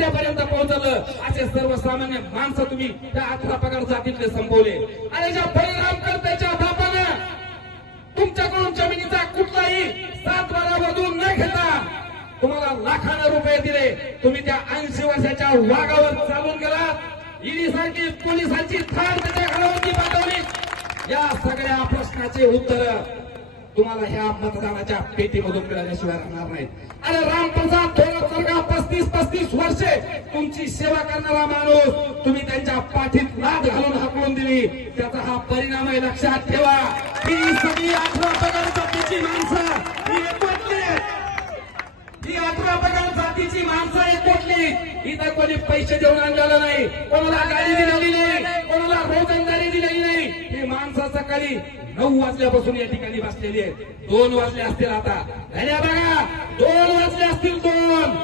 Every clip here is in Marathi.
रस्त्यापर्यंत पोहोचलं. असे सर्वसामान्य माणसं तुम्ही त्या अकरा पगार जातीतले संपवले. आणि ज्या बळीराम करतेच्या बापानं तुमच्याकडून जमिनीचा कुठलाही सात बारा न घेता तुम्हाला लाखानं रुपये दिले. तुम्ही त्या ऐंशी वर्षाच्या वाघावर चालून गेलात ईडी सारखी पोलिसांची थार त्याच्या घरावरती पाठवली. या सगळ्या प्रश्नाचे उत्तर तुम्हाला ह्या मतदानाच्या पेटीमधून मिळाल्याशिवाय राहणार नाहीत. आणि रामप्रसाद थोरात सारखा पस्तीस पस्तीस वर्षे तुमची सेवा करणारा माणूस तुम्ही त्यांच्या पाठीत लाद घालून हाकलून दिली. त्याचा हा परिणाम आहे लक्षात ठेवा. ही सगळी अठरा पगार जातीची माणसं ही एकवटली ही अठरा पगार जातीची माणसं एकवटली इथं कोणी पैसे देऊन आणलेलं नाही कोणाला गाडी दिलेली नाही कोणाला रोजंदारी दिलेली नाही ही माणसं सकाळी नऊ वाजल्यापासून या ठिकाणी बसलेली आहेत. दोन वाजले असतील आता. अरे बघा. दोन वाजले असतील दोन.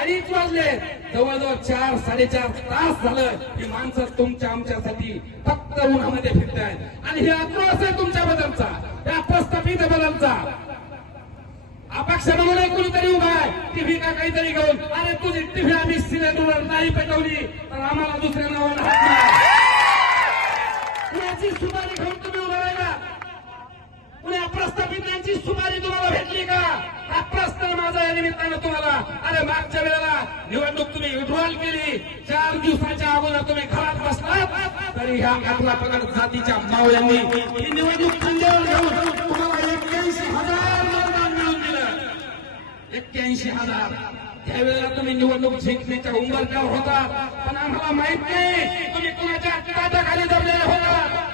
अडीच वाजले. जवळजवळ चार साडेचार तास झालं ही माणसं तुमच्या आमच्यासाठी फक्त उन्हामध्ये फिरत आहेत आणि हे आक्रोश आहे तुमच्याबद्दलचा. त्या प्रस्थापित बदलचा. अपक्ष म्हणून कुणीतरी उभा आहे. टीव्ही का काहीतरी घेऊन. अरे तुझी टीव्ही आम्ही सिलेंडरवर नाही पेटवली. तर आम्हाला दुसऱ्या नावाला हात नाही कुणाची सुपारी घेऊन तुम्ही उभा राहिला कुण्या प्रस्थापितांची सुपारी तुम्हाला भेटली का हा प्रश्न माझा या निमित्तानं तुम्हाला अरे मागच्या वेळेला निवडणूक तुम्ही विड्रॉल केली चार दिवसाच्या अगोदर तुम्ही घरात बसलात तरी ह्या अठरा पगड जातीच्या मावळ्यांनी ही निवडणूक खांद्यावर घेऊन तुम्हाला एक्क्याऐंशी हजार मतदान मिळून दिलं. एक्क्याऐंशी हजार. त्यावेळेला तुम्ही निवडणूक जिंकण्याच्या उंबरठ्यावर होता पण आम्हाला माहीत नाही तुम्ही कुणाच्या काटाखाली दबलेले होता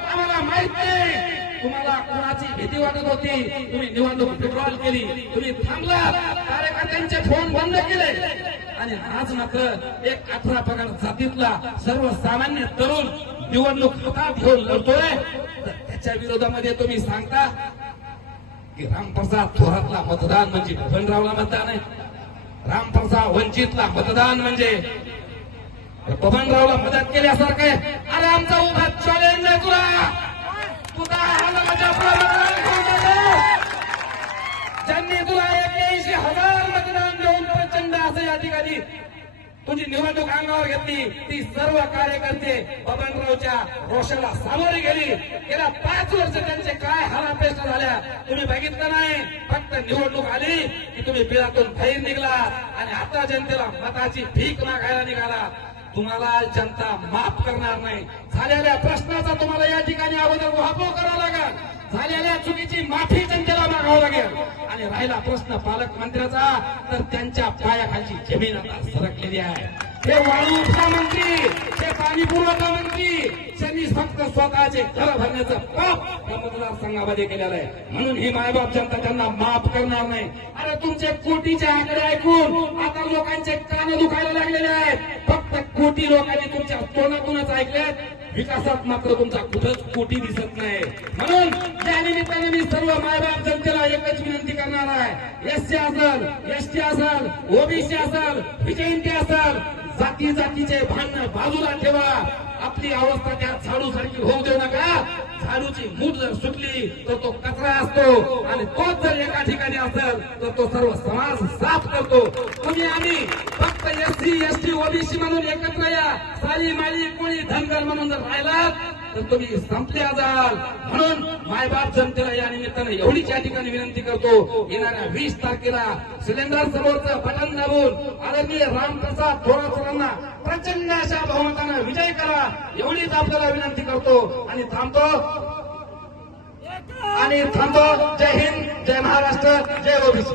तुम्हाला कुणाची भीती वाटत होती? तुम्ही निवडणूक विड्रॉल केली. तुम्ही थांबला. कार्यकर्त्यांचे फोन बंद केले. आणि आज मात्र एक अठरा पगार जातीतला सर्वसामान्य तरुण निवडणूक हातात घेऊन लढतोय. तर त्याच्या विरोधामध्ये तुम्ही सांगता की रामप्रसाद थोरातला मतदान म्हणजे बबनरावला मतदान आहे. रामप्रसाद वंचितला मतदान म्हणजे बबनरावला मदत केल्यासारखं आहे. अरे आमचा उभा चॅलेंज आहे? तुला तू दहा हजाराच्या पुढे मतदान करून दाखव. ज्यांनी तुला एक्याऐंशी हजार मतदान देऊन अधिकारी. तुझी निवडणूक अंगावर घेतली ती सर्व कार्यकर्ते बबनरावच्या रोषाला सामोरे गेली. गेल्या पाच वर्ष त्यांचे काय हालापेष्टा झाल्या तुम्ही बघितलं नाही. फक्त निवडणूक आली की तुम्ही बिळातून बाहेर निघला आणि आता जनतेला मताची भीक मागायला निघाला. तुम्हाला जनता माफ करणार नाही. झालेल्या प्रश्नाचा तुम्हाला या ठिकाणी अगोदर उहापोह करावा लागेल. झालेल्या चुकीची माफ आणि राहिला प्रश्न पालकमंत्र्याचा तर त्यांच्या पायाखालची जमीन आता सरकलेली आहे. हे वाळू उपसा मंत्री हे पाणी पुरवठा मंत्री त्यांनी फक्त स्वतःचे घर भरण्याचं पाप या मतदारसंघामध्ये केलेलं आहे. म्हणून ही मायबाप जनता त्यांना माफ करणार नाही. अरे तुमचे कोटीचे आकडे ऐकून आता लोकांचे कान दुखायला लागलेले आहेत. फक्त कोटी लोकांनी तुमच्या तोंडातूनच ऐकलेत. विकासात मात्र तुमचा कुठंच कोटी दिसत नाही. म्हणून त्या निमित्ताने मी सर्व मायबाप जनतेला एकच विनंती करणार आहे. एस सी असल एस टी असल ओबीसी असल विजयंती असल जाती जातीचे भांडण बाजूला ठेवा. आपली अवस्था त्या झाडू सारखी होऊ देऊ नका. झाडूची मूठ जर सुटली तर तो कचरा असतो. आणि तोच जर एका ठिकाणी असेल तर तो सर्व समाज साफ करतो. तुम्ही आम्ही फक्त S C S T OBC म्हणून एकत्र या. साली माळी कोळी धनगर म्हणून जर राहिलात तर तुम्ही संपल्या जाल म्हणून मायबाप जनतेला या निमित्तानं एवढीच या ठिकाणी विनंती करतो. येणाऱ्या वीस तारखेला सिलेंडर समोरचं बटन दाबून आदरणीय रामप्रसाद थोरात सरांना प्रचंड अशा बहुमतानं विजय करा. एवढीच आपल्याला विनंती करतो. आणि थांबतो. आणि थांबतो. जय हिंद जय महाराष्ट्र जय ओबीसी.